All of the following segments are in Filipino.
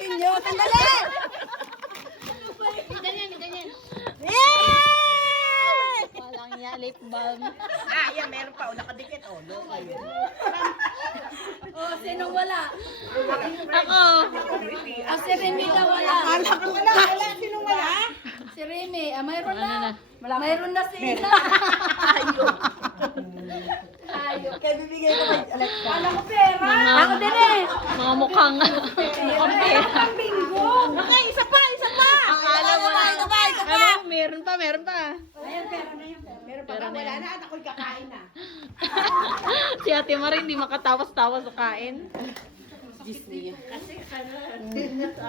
natin yun. Sandali! Ganyan. Yay! Walang niya, lip balm. Yan, meron pa. Nakadikit. Loka yun. Sinong wala? Ako. Si Remy daw wala. Akala ko wala. Sinong wala? Si Remy. Mayroon Ano na. na? Mayroon na si Ina. Ayok. Kaya bibigay ko kay Alexa. Kala ko pera. Ako din eh. Mga mukhang pera. Ang bingo. Okay, isa pa. Akala mo na. Isa pa. Ano? Meron pa. Ayun, pera na yun. Meron pa Pera ba? na Wala yan. na. At ako'y kakain na. Si Ate Marie hindi makatawas-tawas sa kain.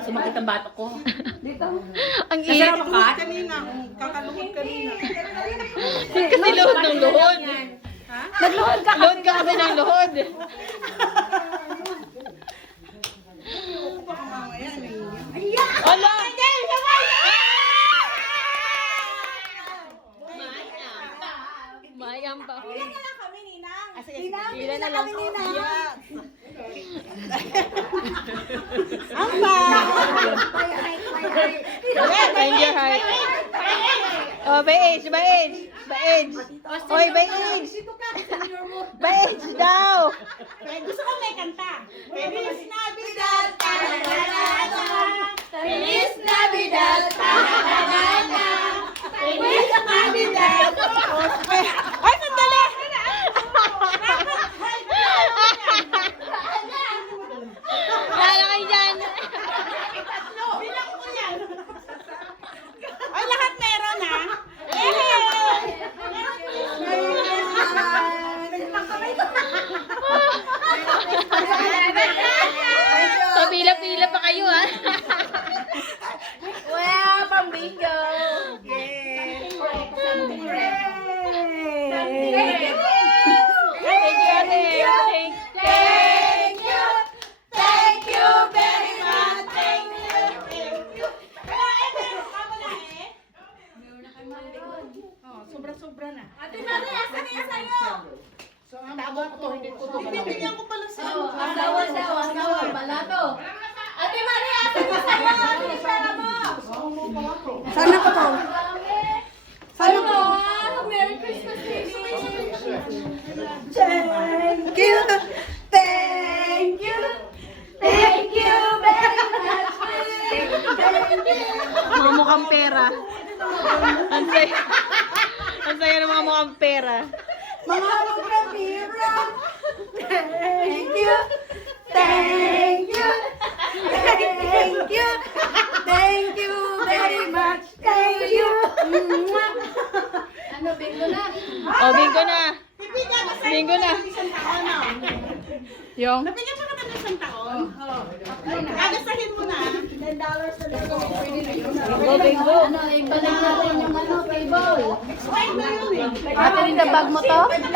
Sumakit ang bato ko. Ang init. Kanina. Kakalungkot kanina. Kasi luhod ng luhod. Nagluhod ka. Luhod ka kasi ng luhod. Baka mamaya na Ala! Mayam pa. kami, Ninang. Ilan na lang. Ang ba? Find your heart. Oh, by age. Oy, by age. By age daw. Gusto ko may kanta. Feliz Navidad. Feliz Navidad. Feliz Navidad. Ay, sandali. Kala kayo dyan. Bilang ko yan. Ay, lahat meron ha. Pabila-pila pa kayo ha. Wow, pang bingo. Thank you, Ate. Thank you very much. Sobra-sobra na. Ate Maria, asan niya sa'yo? Bibigyan ko pala sa Asawa, balato. Ate Maria, asan niya sa'yo? Ano yung pera mo? Sana ko to. Ano mo? Merry Christmas, baby. Thank you. Thank you. Thank you very much. Mga mukhang pera. Ang saya ng mga mukhang pera. Mga kapira. Thank you. Thank you. Thank you. Thank you very much. Thank you. Ano, bingo na? Oh, bingo na. Bingo na. Yung? Nabigyan mo naman ng isang taon. Kagasahin mo na. $10 na lang. Bingo. Ano, ibalik natin yung ano, table. Explain mo yun eh. Ate, rin bag mo to?